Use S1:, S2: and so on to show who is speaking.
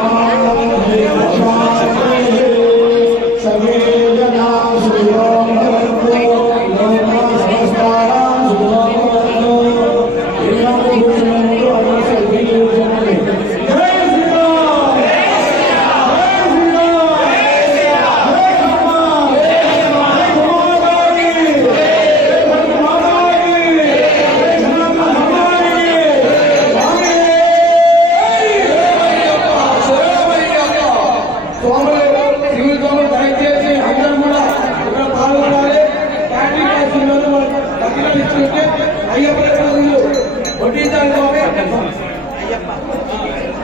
S1: Oh.